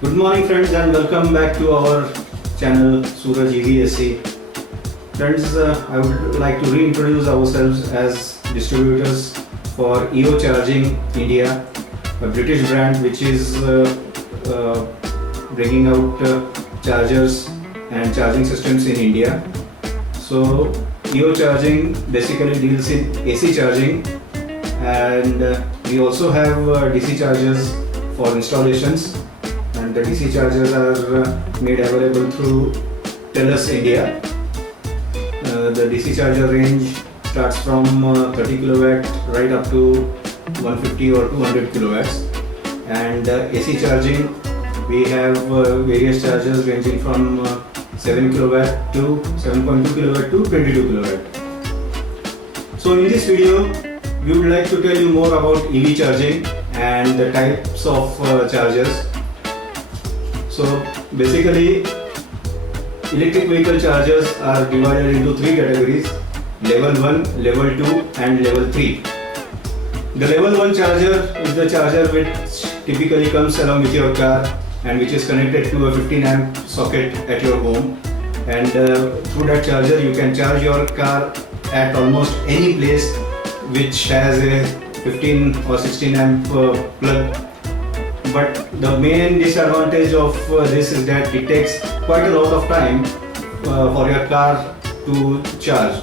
Good morning friends and welcome back to our channel Suraj EVSC. Friends, I would like to reintroduce ourselves as distributors for EO Charging India, a British brand which is bringing out chargers and charging systems in India. So EO Charging basically deals in AC charging, and we also have DC chargers for installations, and the DC chargers are made available through TELUS India. The DC charger range starts from 30 kilowatt right up to 150 or 200 kilowatts, and AC charging we have various chargers ranging from 7 kilowatt to 7.2 kilowatt to 22 kilowatt. So in this video we would like to tell you more about EV charging and the types of chargers. So basically electric vehicle chargers are divided into three categories: level 1, level 2 and level 3. The level 1 charger is the charger which typically comes along with your car and which is connected to a 15 amp socket at your home, and through that charger you can charge your car at almost any place which has a 15 or 16 amp plug. But the main disadvantage of this is that it takes quite a lot of time for your car to charge,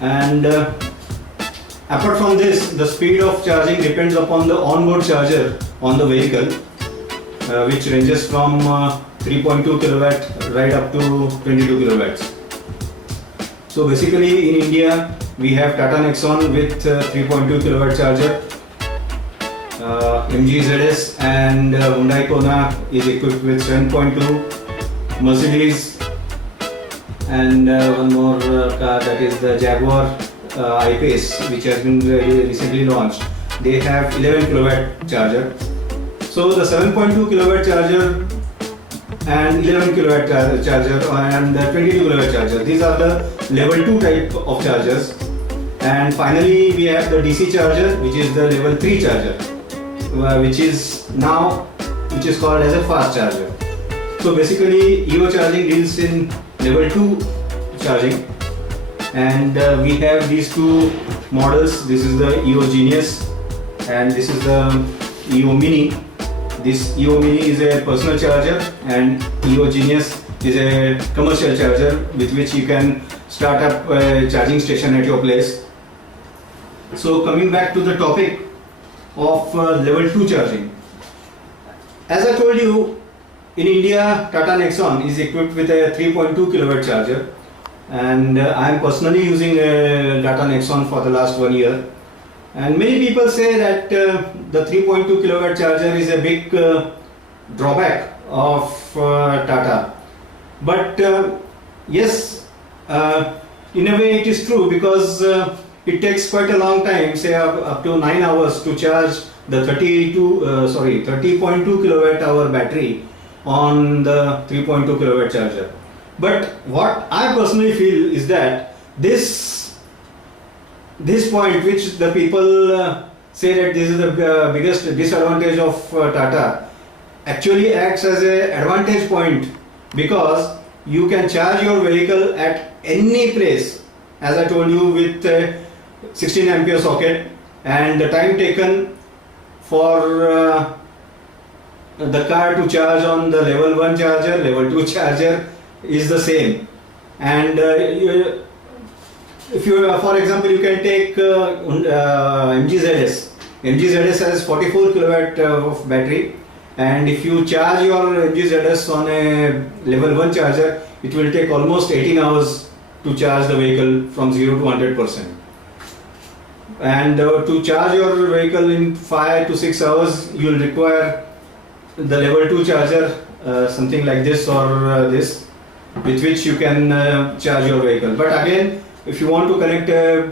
and apart from this, the speed of charging depends upon the onboard charger on the vehicle, which ranges from 3.2 kilowatt right up to 22 kilowatts. So basically in India we have Tata Nexon with 3.2 kilowatt charger, MG ZS and Hyundai Kona is equipped with 7.2, Mercedes and one more car, that is the Jaguar I-Pace, which has been recently launched. They have 11 kilowatt charger. So the 7.2 kilowatt charger and 11 kilowatt charger and the 22 kilowatt charger, these are the level 2 type of chargers. And finally we have the DC charger, which is the level 3 charger, which is called as a fast charger. So basically EO charging deals in level 2 charging, and we have these two models. This is the EO Genius and this is the EO Mini. This EO Mini is a personal charger and EO Genius is a commercial charger with which you can start up a charging station at your place. So coming back to the topic of level 2 charging. As I told you, in India Tata Nexon is equipped with a 3.2 kilowatt charger, and I am personally using a Tata Nexon for the last 1 year. And many people say that the 3.2 kilowatt charger is a big drawback of Tata. But yes, in a way it is true, because it takes quite a long time, say up to 9 hours to charge the 30.2 kilowatt hour battery on the 3.2 kilowatt charger. But what I personally feel is that this point, which the people say that this is the biggest disadvantage of Tata, actually acts as an advantage point, because you can charge your vehicle at any place, as I told you, with a 16 ampere socket, and the time taken for the car to charge on the level 1 charger, level 2 charger is the same. And if you, for example, you can take MG ZS. MG ZS has 44 kilowatt of battery, and if you charge your MG ZS on a level 1 charger, it will take almost 18 hours to charge the vehicle from 0 to 100%. And to charge your vehicle in 5 to 6 hours, you will require the level 2 charger, something like this or this, with which you can charge your vehicle. But again, if you want to connect a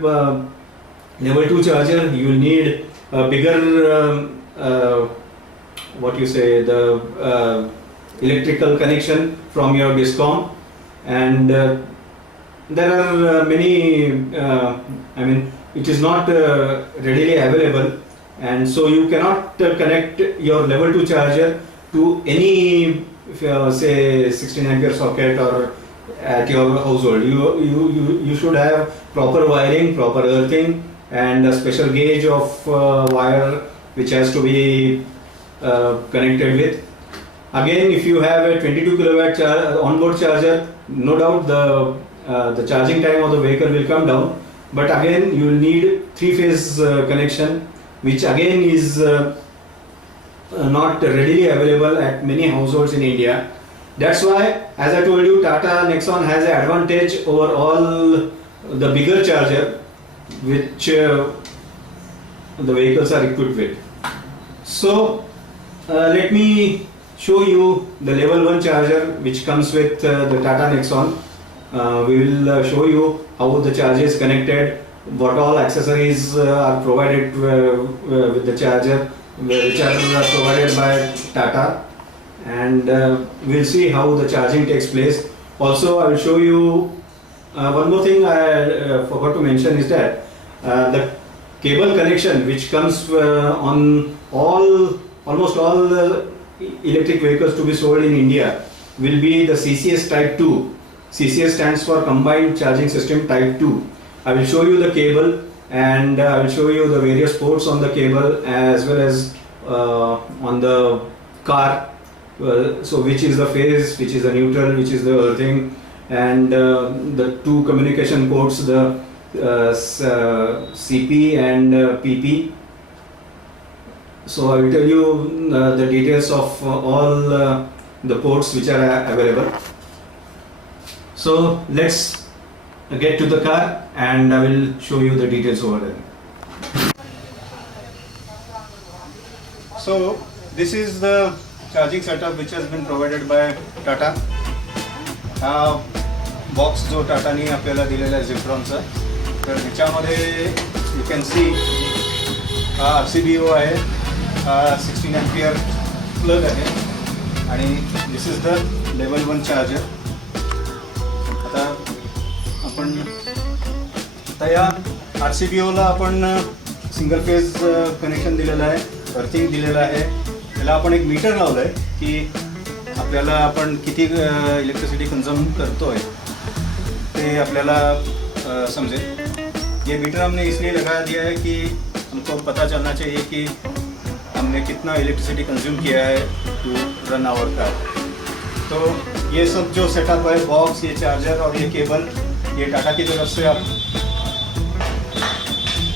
level 2 charger, you will need a bigger the electrical connection from your DISCOM, and there are many it is not readily available, and so you cannot connect your level 2 charger to any say 16 ampere socket or at your household. You should have proper wiring, proper earthing, and a special gauge of wire which has to be connected with. Again, if you have a 22 kilowatt onboard charger, no doubt the charging time of the vehicle will come down. But again, you will need three-phase connection, which again is not readily available at many households in India. That's why, as I told you, Tata Nexon has an advantage over all the bigger charger which the vehicles are equipped with. So let me show you the level 1 charger which comes with the Tata Nexon. We will show you how the charger is connected, what all accessories are provided with the charger, which are provided by Tata, and we'll see how the charging takes place. Also, I will show you one more thing I forgot to mention is that the cable connection which comes on almost all the electric vehicles to be sold in India will be the CCS Type 2. CCS stands for Combined Charging System Type 2. I will show you the cable, and I will show you the various ports on the cable as well as on the car. So which is the phase, which is the neutral, which is the earthing, and the two communication ports, the CP and PP. So I will tell you the details of all the ports which are available. So let's get to the car and I will show you the details over there. So this is the charging setup which has been provided by Tata. Box जो टाटानी आपल्याला दिलेला आहे झिफ्रॉनचा, तर ह्याच्यामध्ये you can see हा RCBO आहे, हा 16 ampere plug आहे आणि this is the level 1 charger. आता या RCBOला आपण सिंगल फेज कनेक्शन दिलेलं आहे, अर्थिंग दिलेलं आहे. त्याला आपण एक मीटर लावलं आहे की आपल्याला आपण किती इलेक्ट्रिसिटी कंज्यूम करतोय ते आपल्याला समझे. ये मीटर हमने इसलिए लगा दिया है कि हमको पता चलना चाहिए कि हमने कितना इलेक्ट्रिसिटी कंज्यूम किया है टू रन आवर कार. तो ये सब जो सेटअप है, बॉक्स, ये चार्जर और ये केबल, ये टाटा की तरफ से आप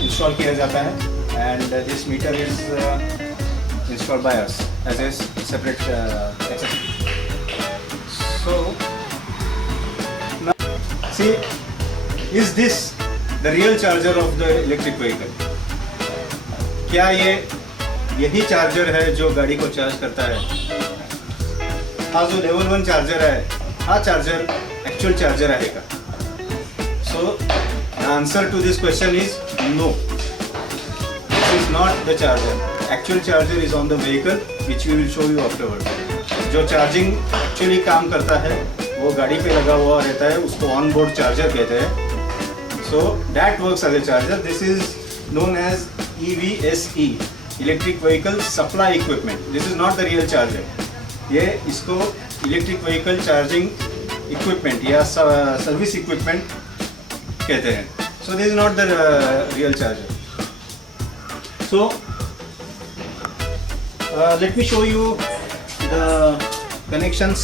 इंस्टॉल किया जाता है and this meter is installed by us as a separate accessory. So see, is this the real charger of the electric vehicle? क्या ये यही चार्जर है जो गाड़ी को चार्ज करता है? हा जो लेवल 1 चार्जर है, हा चार्जर एक्चुअल चार्जर आहे का? So the answer to this question is no. This is not the charger. Actual charger is on the vehicle, which we will show you afterwards. जो charging actually काम करता है वो गाड़ी पे लगा हुआ रहता है, उसको ऑन बोर्ड चार्जर कहते हैं. So that works as a charger. This is known as EVSE, electric vehicle supply equipment. This is not the real charger. ये इसको इलेक्ट्रिक व्हीकल चार्जिंग इक्विपमेंट या सर्विस इक्विपमेंट कहते हैं. So this is not the real charger. So let me show you the connections.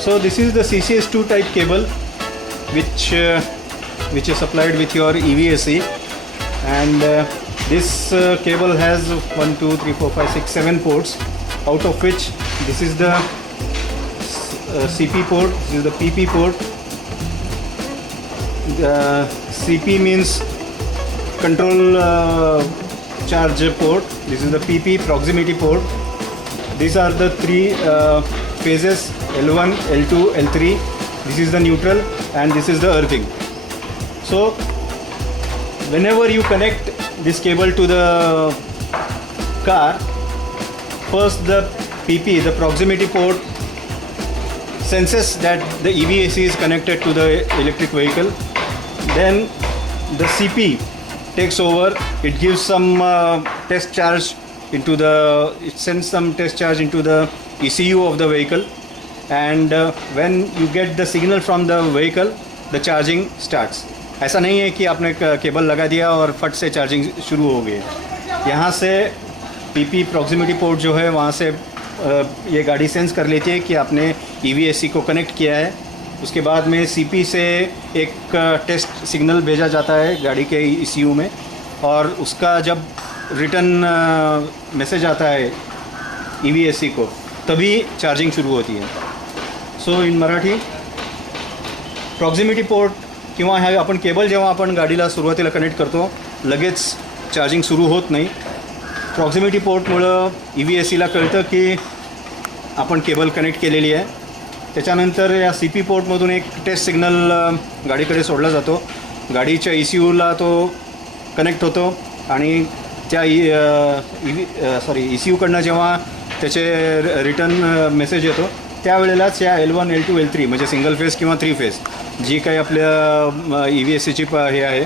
So this is the CCS2 type cable which is supplied with your EVSE, and this cable has 1 2 3 4 5 6 7 ports, out of which this is the CP port, this is the PP port. The CP means control charge port, this is the PP proximity port. These are the three phases, L1, L2, L3. This is the neutral and this is the earthing. So whenever you connect this cable to the car, first the PP, the proximity port, senses that the EVSE is connected to the electric vehicle. Then the CP takes over. It gives some test charge into the, it sends some test charge into the ECU of the vehicle, and when you get the signal from the vehicle, the charging starts. ऐसा नहीं है कि आपने cable लगा दिया और फट से चार्जिंग शुरू हो गई। यहाँ से PP प्रॉक्सिमिटी पोर्ट जो है वहाँ से ये गाड़ी सेंस कर लेती है कि आपने EVSE को कनेक्ट किया है। उसके बाद में CP से एक टेस्ट सिग्नल भेजा जाता है गाड़ी के ECU में, और उसका जब रिटर्न मैसेज आता है EVSE को, तभी चार्जिंग शुरू होती है। सो इन मराठी, प्रॉक्सिमिटी पोर्ट किंवा ह्या आपण केबल जेव्हा आपण गाडीला सुरुवातीला कनेक्ट करतो लगेच चार्जिंग सुरू होत नाही। प्रॉक्सिमिटी पोर्टमुळं EVSEला कळतं की आपण केबल कनेक्ट केलेली आहे। त्याच्यानंतर या CP पोर्टमधून एक टेस्ट सिग्नल गाडीकडे सोडला जातो, गाडीच्या ECUला तो कनेक्ट होतो आणि त्या ECUकडनं जेव्हा त्याचे रिटर्न मेसेज येतो त्यावेळेलाच या L1 L2 L3 म्हणजे सिंगल फेज किंवा 3 फेज जी काही आपल्या EVSEची हे आहे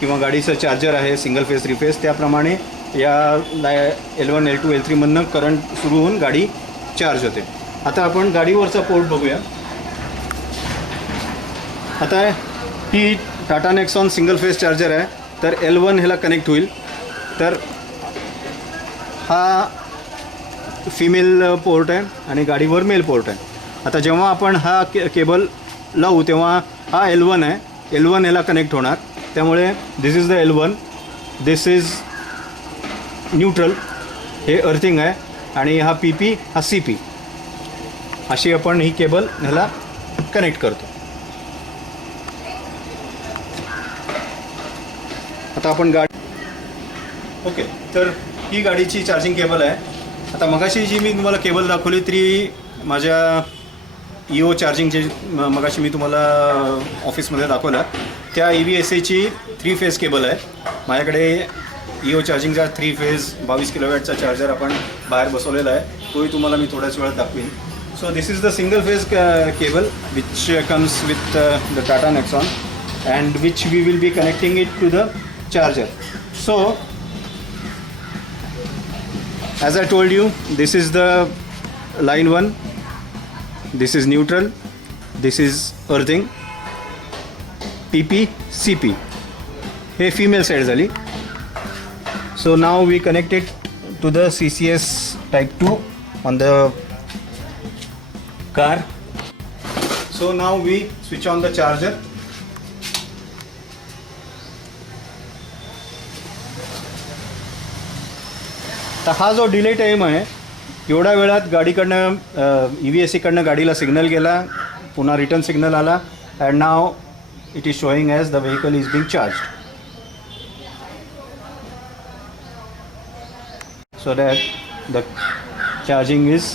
किंवा गाडीचं चार्जर आहे सिंगल फेज 3 फेज, त्याप्रमाणे या L1 L2 L3 मधनं करंट सुरू होऊन गाडी चार्ज होते। आता आपण गाडीवरचा पोर्ट बघूया। आता ही Tata Nexon single phase charger आहे, तर L1 ह्याला कनेक्ट होईल, तर हा फिमेल पोर्ट आहे आणि गाडीवर मेल पोर्ट आहे। आता जेव्हा आपण हा केबल लावू तेव्हा हा L1 आहे, L1 ह्याला कनेक्ट होणार, त्यामुळे this is the L1, this is neutral, हे अर्थिंग आहे, आणि हा PP हा CP, अशी आपण ही केबल ह्याला कनेक्ट करतो। आता आपण गाडी ओके, तर ही गाडीची चार्जिंग केबल आहे। आता मगाशी जी मी तुम्हाला केबल दाखवली ती माझ्या EO चार्जिंग जे मगाशी मी तुम्हाला ऑफिसमध्ये दाखवलं त्या EVSEची 3 फेज केबल आहे। माझ्याकडे EO चार्जिंगचा 3 फेज 22 किलोवॅटचा चार्जर आपण बाहेर बसवलेला आहे, तोही तुम्हाला मी थोड्याच वेळात दाखवीन। So this is the single phase cable which comes with the Tata Nexon, and which we will be connecting it to the charger. So as I told you, this is the line 1, this is neutral, this is earthing, PP, CP, hey female side झाली। So now we connect it to the CCS type 2 on the car. So now we switch on the charger. तर हा जो delay time आहे, एवढ्या वेळात गाडीकडनं EVSE गाडीला signal गेला, पुन्हा रिटर्न सिग्नल आला, and now it is showing as the vehicle is being charged, so that the charging is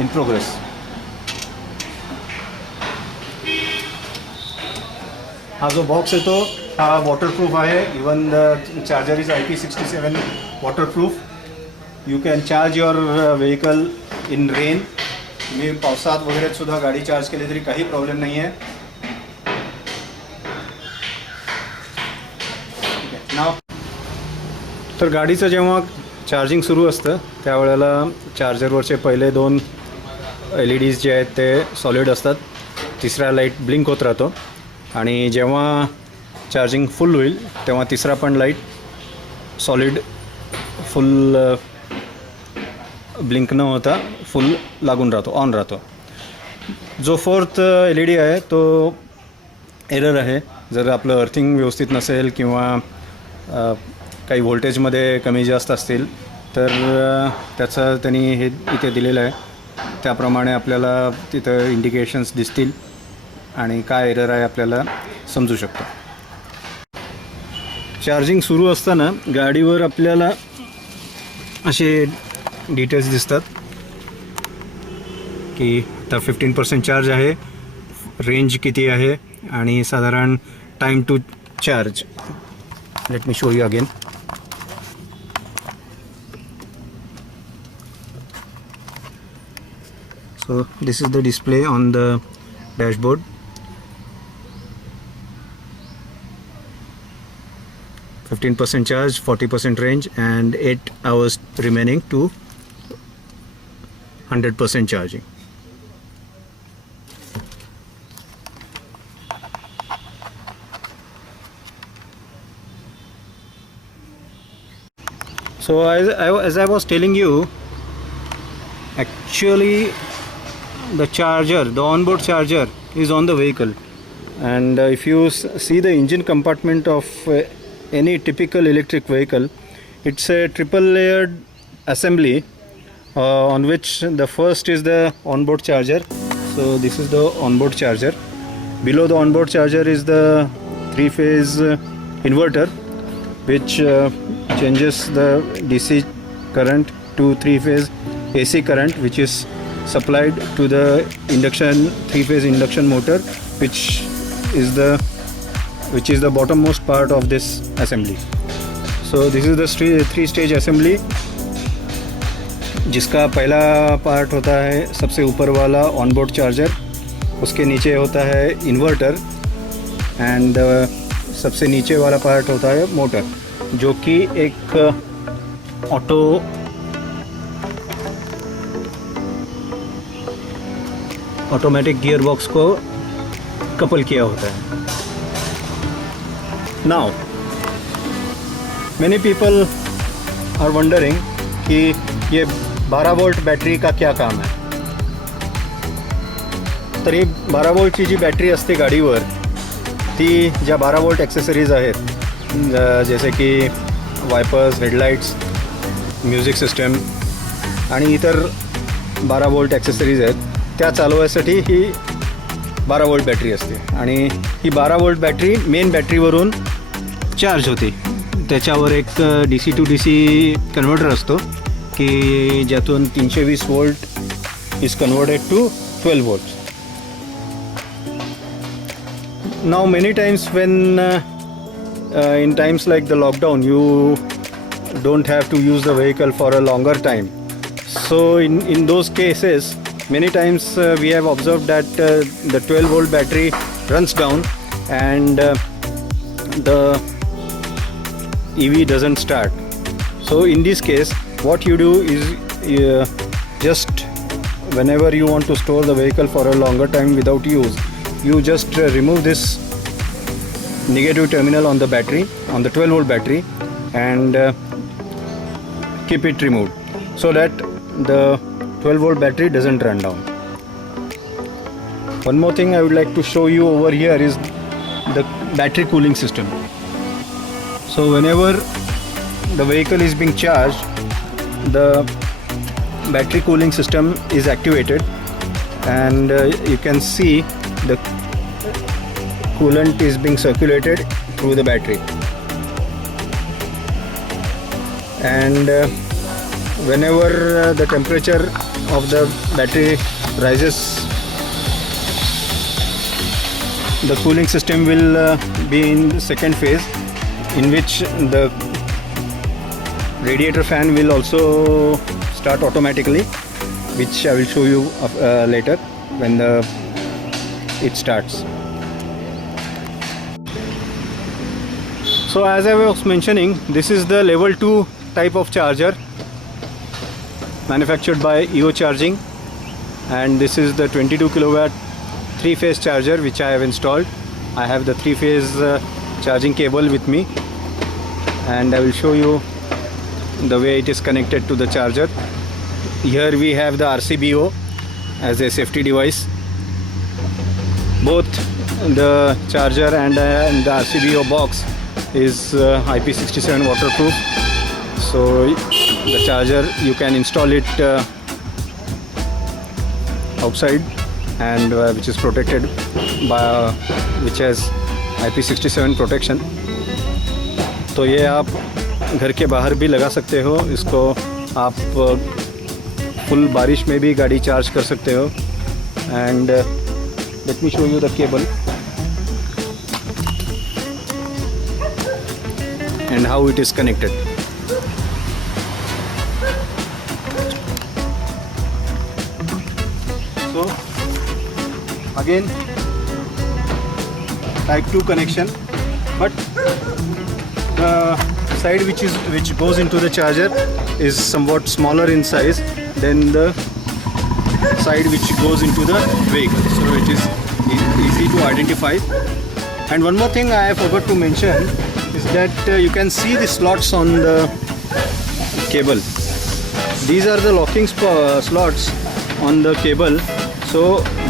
in progress. हा जो बॉक्स येतो हा वॉटरप्रूफ आहे, even the charger is IP67 waterproof. You can charge your vehicle in rain. तुम्ही पावसात वगैरे सुद्धा गाडी चार्ज केली तरी काही प्रॉब्लेम नाही आहे. नाव तर गाडीचं जेव्हा चार्जिंग सुरू असतं त्यावेळेला चार्जरवरचे पहिले 2 LEDs जे आहेत ते सॉलिड असतात. तिसरा लाईट ब्लिंक होत राहतो आणि जेव्हा चार्जिंग फुल होईल तेव्हा तिसरा पण लाईट सॉलिड फुल ब्लिंक न होता फुल लागून राहतो, ऑन राहतो. जो 4th LED आहे तो एरर आहे. जर आपलं अर्थिंग व्यवस्थित नसेल किंवा काही व्होल्टेजमध्ये कमी जास्त असतील तर त्याचं त्यांनी हे इथे दिलेलं आहे त्याप्रमाणे आपल्याला तिथं इंडिकेशन्स दिसतील आणि काय एरर आहे आपल्याला समजू शकतो. चार्जिंग सुरू असताना गाडीवर आपल्याला असे डिटेल्स दिसतात की आता 15% चार्ज आहे, रेंज किती आहे आणि साधारण time to charge. Let me show you again. So this is the display on the dashboard. 15% charge, 40% range, and 8 hours remaining to 100% charging. So as I was telling you, actually the charger, the onboard charger is on the vehicle, and if you see the engine compartment of any typical electric vehicle, it's a triple layered assembly on which the first is the onboard charger. So this is the onboard charger. Below the onboard charger is the 3-phase inverter, which changes the DC current to 3-phase AC current, which is supplied to the 3-phase induction motor, which is the bottommost part of this assembly. So this is the 3-stage assembly, जिसका पहला part होता है सबसे ऊपर वाला onboard charger, उसके नीचे होता है इन्वर्टर, एंड सबसे नीचे वाला पार्ट होता है मोटर, जो कि एक ऑटोमेटिक गियर बॉक्स को कपल किया होता है. Now many people are wondering कि ये 12 वोल्ट बॅटरी का क्या काम आहे. तर ही 12 वोल्टची जी बॅटरी असते गाडीवर, ती ज्या 12 वोल्ट ॲक्सेसरीज आहेत, जसे की वायपर्स, हेडलाईट्स, म्युझिक सिस्टम आणि इतर 12 वोल्ट ॲक्सेसरीज आहेत, त्या चालवायसाठी ही 12 वोल्ट बॅटरी असते. आणि ही 12 वोल्ट बॅटरी मेन बॅटरीवरून चार्ज होते. त्याच्यावर एक DC to DC कन्वर्टर असतो की ज्यातून 320 volt is converted to 12 volts. Now many times when in times like the lockdown, you don't have to use the vehicle for a longer time. So in those cases, many times we have observed that the 12 volt battery runs down and the EV doesn't start. So in this case, what you do is just whenever you want to store the vehicle for a longer time without use, you just remove this negative terminal on the battery, on the 12 volt battery, and keep it removed so that the 12 volt battery doesn't run down. One more thing I would like to show you over here is the battery cooling system. So whenever the vehicle is being charged, the battery cooling system is activated, and you can see the coolant is being circulated through the battery. And whenever the temperature of the battery rises, the cooling system will be in the second phase, in which the radiator fan will also start automatically, which I will show you later when it starts. So as I was mentioning, this is the level 2 type of charger manufactured by EO Charging, and this is the 22 kilowatt 3-phase charger which I have installed. I have the 3-phase charging cable with me, and I will show you the way it is connected to the charger. Here we have the RCBO as a safety device. Both the charger and the RCBO box is IP67 waterproof. So the charger, you can install it outside, and which is protected by which has IP67 protection. तो ये आप घर के बाहर भी लगा सकते हो. इसको आप फुल बारिश में भी गाड़ी चार्ज कर सकते हो. And let me show you the cable and how it is connected. So again, type 2 connection, but the side which goes into the charger is somewhat smaller in size than the side which goes into the vehicle, so it is easy to identify. And one more thing I forgot to mention is that you can see the slots on the cable. These are the locking slots on the cable, so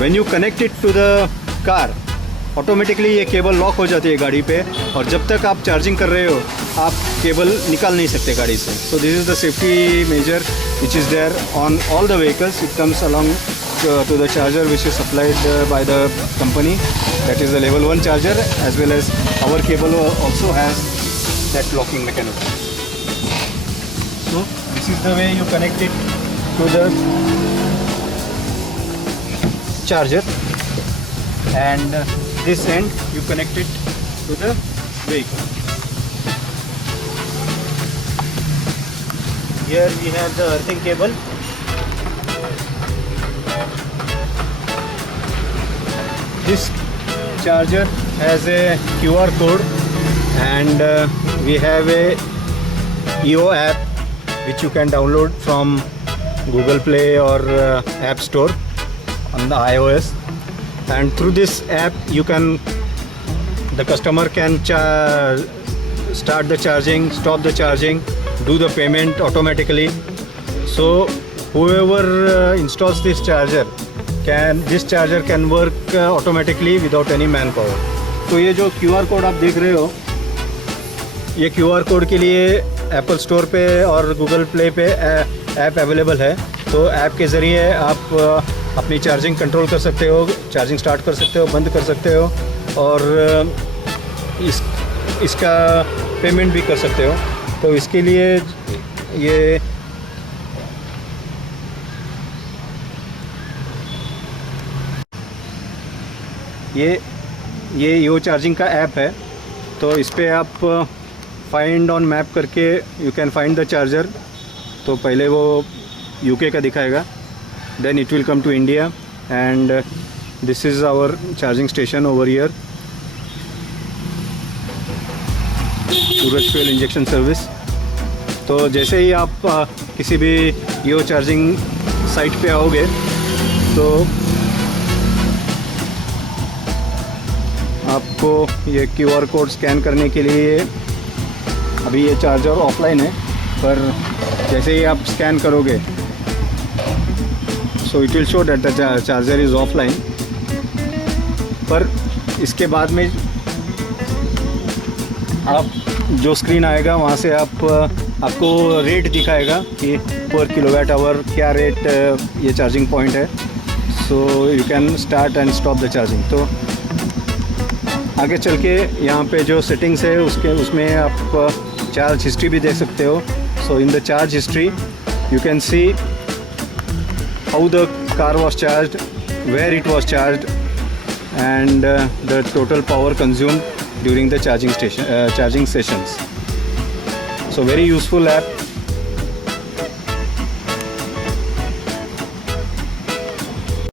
when you connect it to the car, automatically ये cable lock हो जाती है गाड़ी पे, और जब तक आप चार्जिंग कर रहे हो आप केबल निकाल नहीं सकते गाड़ी से. So this is the safety measure which is there on all the vehicles. It comes along to the charger which is supplied by the company, that is the level 1 charger, as well as our cable also has that locking mechanism. So this is the way you connect it to the charger, and this end you connect it to the vehicle. Here we have the earthing cable. This charger has a QR code, and we have a EO app which you can download from Google Play or App Store on the iOS. And through this app the customer can start the charging, stop the charging, do the payment automatically. So whoever installs this charger can work automatically without any manpower. तो ये जो QR code आप देख रहे हो, ये QR code के लिए एप्पल स्टोर पे और गूगल प्ले पे ऐप अवेलेबल है. तो ऐप के ज़रिए आप अपनी चार्जिंग कंट्रोल कर सकते हो, चार्जिंग स्टार्ट कर सकते हो, बंद कर सकते हो, और इसका पेमेंट भी कर सकते हो. तो इसके लिए ये ईओ चार्जिंग का ऐप है. तो इस पे आप फाइंड ऑन मैप करके you can find the charger. तो पहले वो यूके का दिखाएगा, then it will come to India, and this is our charging station over here, Suraj Fuel Injection Service. तो जैसे ही आप किसी भी ईओ चार्जिंग साइट पे आओगे तो आपको ये QR कोड स्कैन करने के लिए, अभी ये चार्जर ऑफलाइन है, पर जैसे ही आप स्कैन करोगे so it will show that the charger is offline. पर इसके बाद में आप जो स्क्रीन आएगा वहाँ से आपको रेट दिखाएगा कि पर किलोवाट आवर क्या रेट ये चार्जिंग पॉइंट है. So you can start and stop the charging. तो आगे चल के यहाँ पे जो सेटिंग्स है उसमें आप चार्ज हिस्ट्री भी देख सकते हो. So in the charge history you can see how the car was charged, where it was charged, and the total power consumed during the charging sessions. So very useful app.